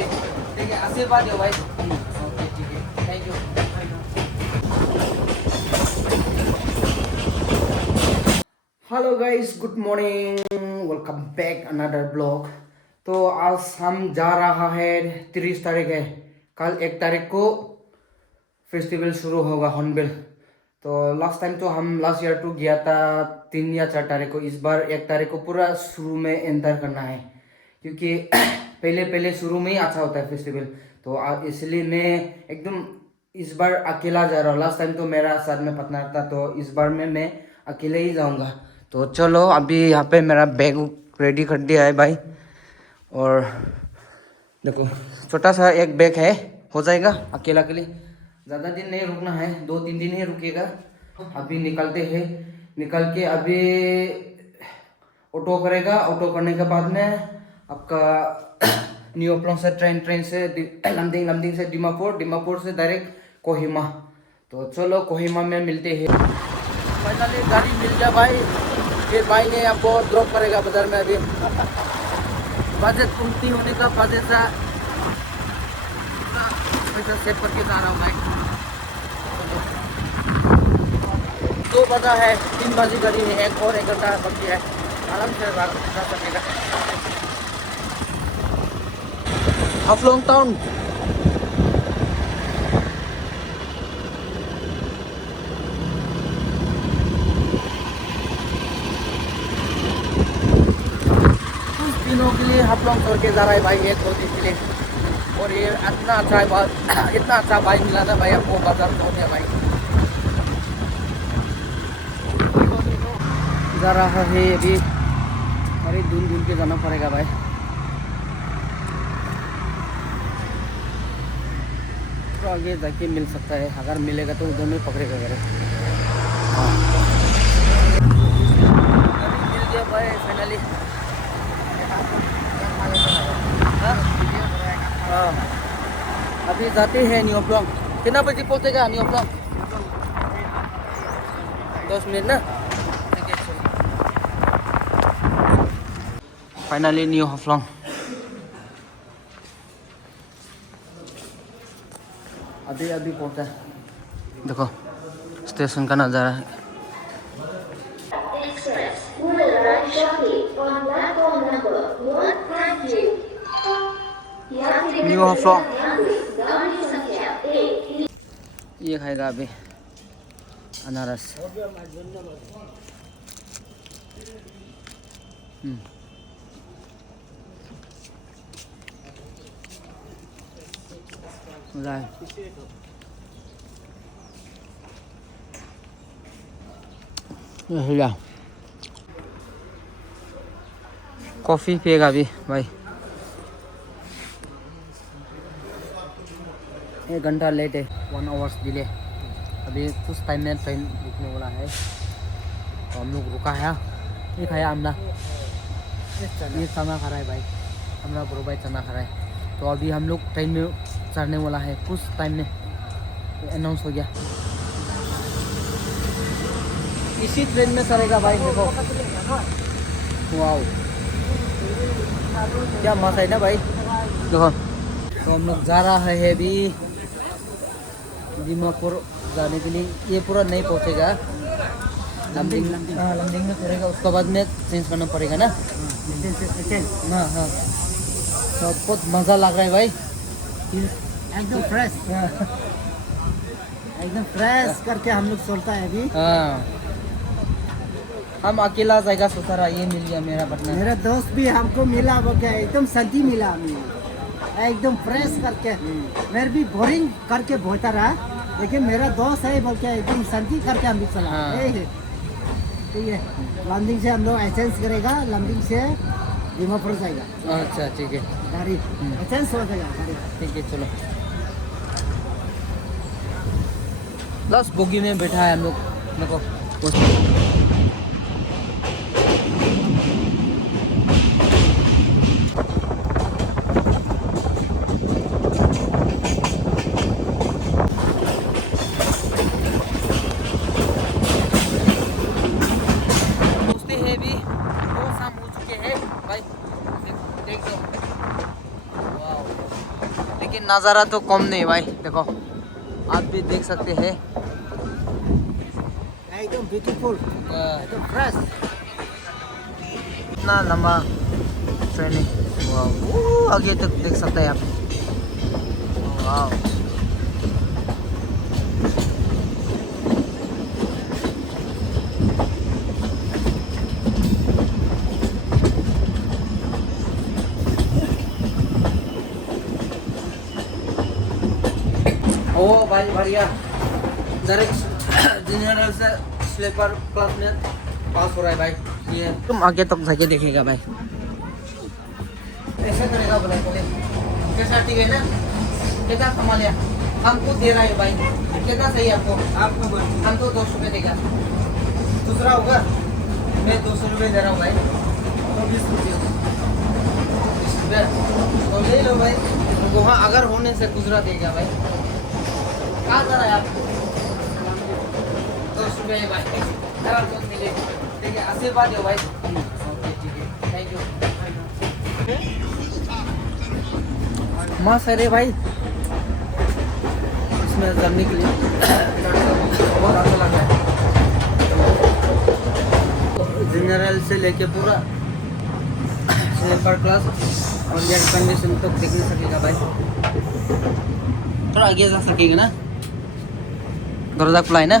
ठीक है, आशीर्वाद दो भाई। ओके ठीक है, thank you. Hello guys, good morning, welcome back another blog. तो आज हम जा रहा है, 30 तारीख है, कल 1 तारीख को फेस्टिवल शुरू होगा हॉर्नबिल। तो लास्ट टाइम तो हम लास्ट ईयर टू गया था 3 या 4 तारीख को। इस बार 1 तारीख को पूरा शुरू में एंटर करना है, क्योंकि पहले पहले शुरू में ही अच्छा होता है फेस्टिवल। तो इसलिए मैं एकदम इस बार अकेला जा रहा हूँ। लास्ट टाइम तो मेरा साथ में पार्टनर था, तो इस बार में मैं अकेले ही जाऊँगा। तो चलो, अभी यहाँ पे मेरा बैग रेडी कर दिया है भाई। और देखो, छोटा सा एक बैग है, हो जाएगा अकेला के लिए। ज़्यादा दिन नहीं रुकना है, 2-3 दिन ही रुकेगा। अभी निकलते हैं। निकल के अभी ऑटो करेगा। ऑटो करने के बाद में आपका न्यू अपलोंग से ट्रेन से लमडिंग से दिमापुर से डायरेक्ट कोहिमा। तो चलो, कोहिमा में मिलते हैं। फाइनली गाड़ी मिल गया भाई। फिर भाई ने आपको ड्रॉप करेगा बाजार में। अभी बजट उल्टी होने का वजह से पैसा सेव करके जा रहा हूँ भाई। 2 बजा है, 3 बजे गाड़ी है, 1 और 1 घंटा बाकी है। आराम से जा सकेगा। हाफलोंग टाउन। दिनों के लिए हाफलोंग छोड़ के जा रहा है भाई, 1-2 दिन के लिए। और ये इतना अच्छा है, इतना अच्छा भाई मिला था भाई आपको बाजार छोड़ दिया भाई। जा रहा है अभी, अरे दूर के जाना पड़ेगा भाई। तो आगे जाके मिल सकता है, अगर मिलेगा तो उधर में पकड़ेगा। हाँ, मिल गया भाई फाइनली। हाँ, अभी जाते हैं न्यू अपलोंग। कितना बजे पहुँचेगा न्यू अपलोंग? 10 मिनट ना। Finally new Haflong. अभी पहुँचा। देखो स्टेशन का नज़ारा है। न्यू हाफलोंग। ये खाएगा अभी अनारस। मजा है। कॉफ़ी पिएगा अभी भाई। 1 घंटा लेट है, 1 आवर्स डिले। अभी कुछ टाइम में ट्रेन रुकने वाला है, तो हम लोग रुका है। ये खाया हमला, ये चना खा रहा है भाई। हमारा बड़ो भाई चना खा रहा है। तो अभी हम लोग ट्रेन में चढ़ने वाला है कुछ टाइम में। अनाउंस हो गया, इसी ट्रेन में चढ़ेगा भाई। देखो वाओ, क्या मजा है ना भाई। देखो, तो हम लोग जा रहा है अभी दिमापुर जाने के लिए। ये पूरा नहीं पहुंचेगा, लमडिंग में पड़ेगा। उसके बाद में चेंज करना पड़ेगा ना। हाँ, तो बहुत मज़ा लग रहा है भाई। एकदम फ्रेश, एकदम फ्रेश करके हम लोग चलता है अभी। हाँ, हम अकेला जाएगा सोचा रहा, ये मिल गया मेरा पार्टनर। मेरा दोस्त भी हमको मिला, वो क्या एकदम शांति मिला हमें, एकदम फ्रेश करके। मेरे भी बोरिंग करके बोलता रहा, लेकिन मेरा दोस्त है बोल के एकदम शांति करके हम लोग चला। हाँ। ठीक है, लमडिंग से हम लोग एक्सचेंज करेगा, लमडिंग से दिमापुर जाएगा। अच्छा ठीक है, गाड़ी एक्सचेंज हो जाएगा गाड़ी। ठीक है चलो। लास्ट बोगी में बैठा है हम लोग। देखो भाई, देख दो। वाह, लेकिन नज़ारा तो कम नहीं भाई, देखो आप भी देख सकते हैं। एकदम ब्यूटीफुल, एकदम फ्रेश। इतना लंबा ट्रेनिंग, वाह, आगे तक देख सकते हैं आप। वाह, ओ भाई बढ़िया, डायरेक्ट जनरल से स्लीपर क्लास में पास हो रहा है भाई। ये तुम आगे तक जाके देखेगा भाई, ऐसा करेगा बोले बोले कैसा, ठीक है ना? कितना कमा लिया? हमको दे रहा है भाई, कितना सही है आपको? आपको हम तो 200 रुपये देगा, दूसरा होगा मैं 200 रुपये दे रहा हूँ भाई, तो 20 रुपये तो ले लो भाई। वहाँ अगर होने से दूसरा देगा भाई। कहाँ जा रहा है आप? 200 रुपये है भाई, जरा बहुत मिले, ठीक है, आशीर्वाद दो भाई। ठीक है, थैंक यू। मस्त है रे भाई, इसमें चलने के लिए बहुत अच्छा लग रहा है। जनरल से लेके पूरा स्लीपर क्लास और एयर कंडीशन तक देख नहीं सकेगा भाई, थोड़ा आगे जा सकेगा ना, दरवाजा खुला है ना।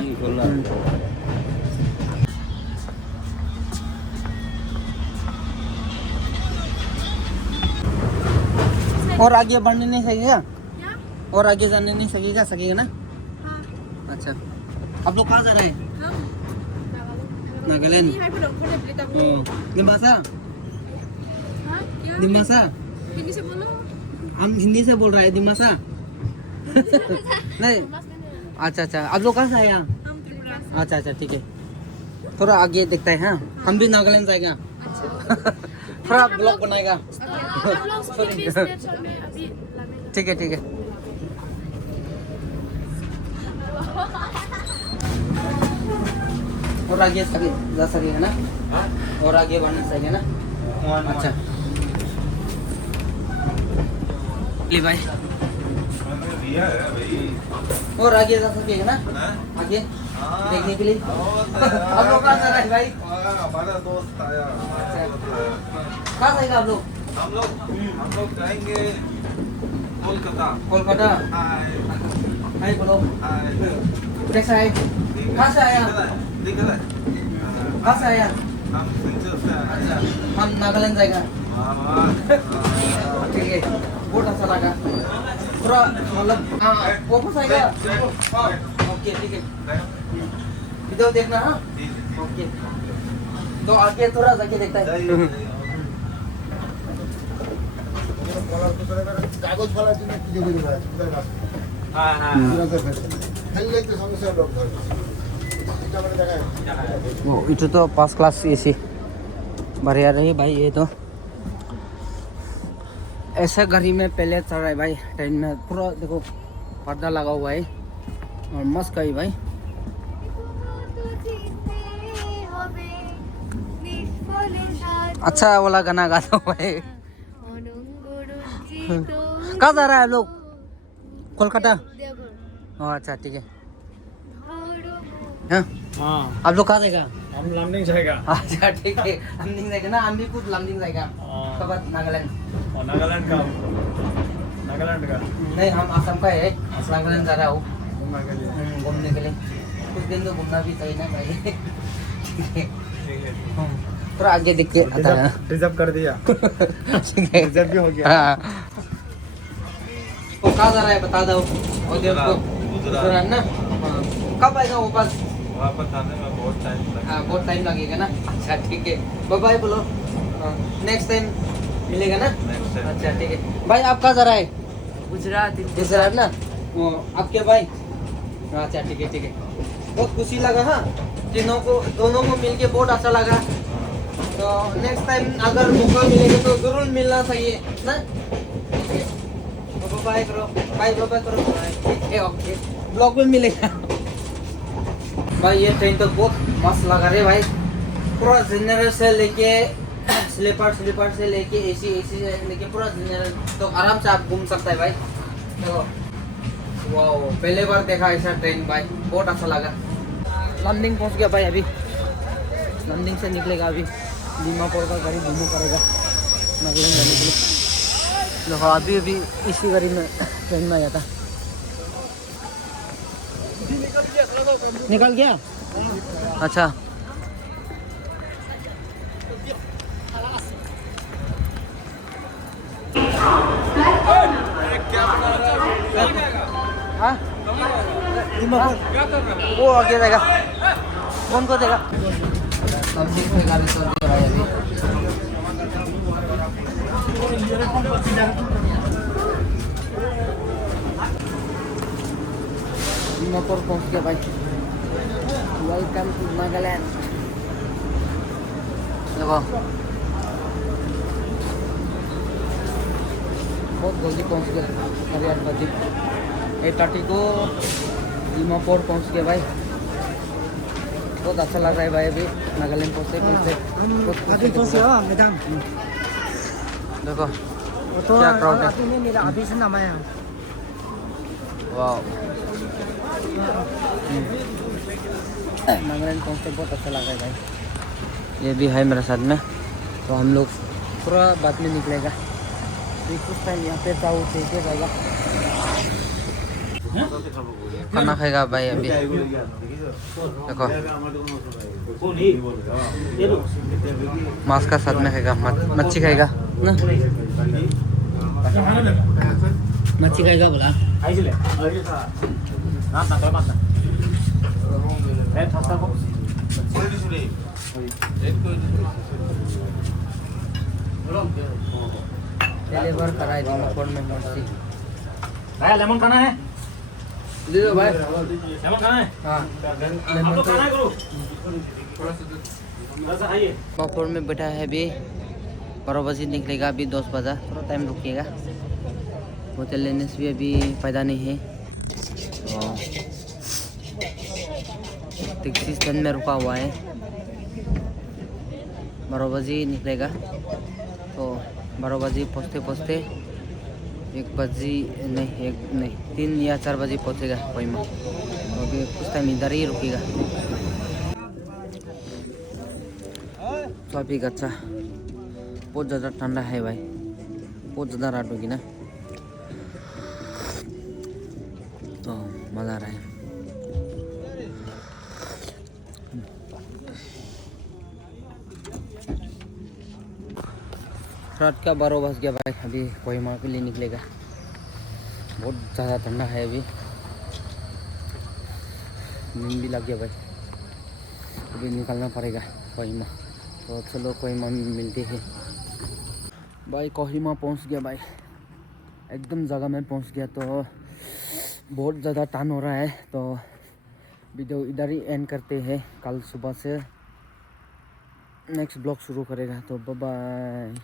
और आगे बढ़ने नहीं सकेगा? और आगे जाने नहीं सकेगा? सकेगा ना? हाँ। अच्छा, आप लोग कहाँ जा रहे हैं? हम Nagaland. hai pun beli tahu. Dimasa? Hah? Ya. Dimasa? Ini sebelum. हम हिंदी से बोल रहे हैं, दिमासा। नहीं, अच्छा अच्छा, आप लोग कहाँ से आए यहाँ? Ham Tripura. अच्छा अच्छा, ठीक है, थोड़ा आगे देखते हैं। हाँ, हम भी नागालैंड जाएगा, थोड़ा ब्लॉग बनाएगा। हम लोग स्कूल भी स्टेशन में अभी लाने। ठीक है ठीक है। और आगे जा सकेगा ना? और आगे बढ़ना सकेगा ना? अच्छा ले भाई, और आगे जा सकेगा ना? आगे देखने के लिए। आप लोग कहाँ जा रहे हैं भाई? हमारा दोस्त आया। कहाँ जाएगा आप लोग? हम लोग जाएंगे कोलकाता। कोलकाता। हाय बोलो, कैसा है? कहाँ से आया? दिख रहा है? कहाँ से आया? हम सिंचर से आए। अच्छा, हम नागालैंड जाएगा। ठीक है, बहुत अच्छा लगा, थोड़ा मतलब हाँ वापस आएगा। हाँ ओके ठीक है, वीडियो देखना। हाँ ओके, तो आगे थोड़ा जाके देखता है। কাগজ ফেলার জন্য কি জমি ভাই हाँ हाँ ফেললে তো সমস্যা লোক ধরে এটা মানে দেখায় वो itu तो पास क्लास एसी बढ़िया रही भाई। ये तो ऐसे गाड़ी में पहले चढ़ रहा है भाई, ट्रेन में पूरा देखो पर्दा लगा हुआ है और मस्त गई भाई। अच्छा वाला गाना गाता हुआ है। कहाँ जा रहा है आप लोग? कोलकाता। हाँ अच्छा ठीक है। हाँ हाँ, आप लोग कहाँ जाएगा? हम लैंडिंग जाएगा। अच्छा ठीक है, लमडिंग जाएगा ना, हम भी खुद लमडिंग जाएगा। हाँ। कब नागालैंड? और नागालैंड का नहीं, हम असम का है, नागालैंड जा रहा हूँ घूमने के लिए। घूमने के लिए। कुछ दिन तो घूमना भी चाहिए ना भाई। थोड़ा आगे देख के आता है। रिजर्व कर दिया। ठीक है, रिजर्व भी हो गया। हाँ। तो कहाँ जा रहा है बता दो। गुजरात। गुजरात ना? हाँ। कब आएगा वापस? वापस आने में बहुत टाइम लगेगा। हाँ बहुत टाइम लगेगा ना? अच्छा ठीक है, बाय बाय बोलो, नेक्स्ट टाइम मिलेगा ना? Next time. अच्छा ठीक है भाई। आप कहाँ जा रहा है? Gujarat. गुजरात ना? आपके भाई? अच्छा ठीक है ठीक है, बहुत खुशी लगा। हाँ, दोनों को मिलके बहुत अच्छा लगा। तो नेक्स्ट टाइम अगर मौका मिलेगा तो जरूर मिलना चाहिए ना? बाय करो, बाय बाय करो। ठीक है ओके, ब्लॉग में मिलेगा भाई। ये ट्रेन तो बहुत मस्त लगा रे भाई, पूरा जनरल से लेके स्लीपर से लेके एसी से लेके पूरा जनरल, तो आराम से आप घूम सकता है भाई। देखो वाओ, पहले बार देखा ऐसा ट्रेन भाई, बहुत अच्छा लगा। लंडिंग पहुंच गया भाई, अभी लंडिंग से निकलेगा, अभी दीमापुर का गाड़ी घूमना पड़ेगा नागालैंड जाने के लिए। देखो अभी अभी इसी गाड़ी में ट्रेन में आया था। निकल गया? अच्छा हाँ वो आगे देगा, कौन को देगा? समथिंग पे गाड़ी चल रही है अभी। दीमापुर पहुंच गया भाई। Welcome to Nagaland. देखो बहुत जल्दी पहुंच गया, 8 बजे 8:30 को दीमापुर पहुंच गया भाई। बहुत अच्छा लग रहा है भाई, अभी नागालैंड पहुंचे अभी पहुंचे हो मैडम? देखो तो क्या क्राउड है। अभी नहीं मिला, अभी से नाम आया। वाह नागालैंड पहुंचते बहुत अच्छा लग रहा है भाई। ये भी है मेरे साथ में, तो हम लोग पूरा बाद में निकलेगा। कुछ टाइम यहाँ पे चाऊ ठीक जाएगा, खाना खाएगा भाई अभी। देखो मांस का साथ में खाएगा, मच्छी खाएगा ना, मच्छी खाएगा बोला। पहले बार खा रहा है दीमापुर में मच्छी। भाई लेमन खाना है? ले लो भाई। लेमन खाना है? हाँ आप लोग खाना है गुरु? थोड़ा सा खाइए। दीमापुर में बैठा है अभी, 12 बजे निकलेगा, अभी 10 बजा, थोड़ा टाइम रुकिएगा। होटल लेने से भी अभी फ़ायदा नहीं है, तो टैक्सी स्टैंड में रुका हुआ है। 12 बजे निकलेगा, तो 12 बजे पहुँचते 1 बजे नहीं 3 या 4 बजे पहुँचेगा कोहिमा। तो अभी कुछ टाइम इधर ही रुकेगा। तो अभी अच्छा बहुत ज़्यादा ठंडा है भाई, बहुत ज़्यादा रात होगी ना, तो मज़ा आ रहा है। रात का 12 बज गया भाई, अभी कोहिमा के लिए निकलेगा। बहुत ज़्यादा ठंडा है, अभी नींद भी लग गया भाई, अभी निकलना पड़ेगा कोहिमा। तो चलो कोहिमा में मिलते हैं भाई। कोहिमा पहुंच गया भाई, एकदम जगह में पहुंच गया। तो बहुत ज़्यादा टान हो रहा है, तो वीडियो इधर ही एंड करते हैं। कल सुबह से नेक्स्ट ब्लॉग शुरू करेगा, तो बाय बाय।